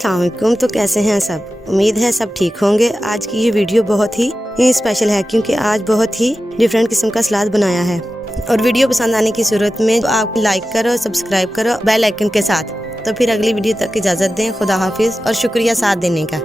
अस्सलाम वालेकुम। तो कैसे हैं सब? उम्मीद है सब ठीक होंगे। आज की ये वीडियो बहुत ही स्पेशल है क्योंकि आज बहुत ही डिफरेंट किस्म का सलाद बनाया है। और वीडियो पसंद आने की सूरत में आप लाइक करो, सब्सक्राइब करो बेल आइकन के साथ। तो फिर अगली वीडियो तक इजाज़त दें। खुदा हाफिज़ और शुक्रिया साथ देने का।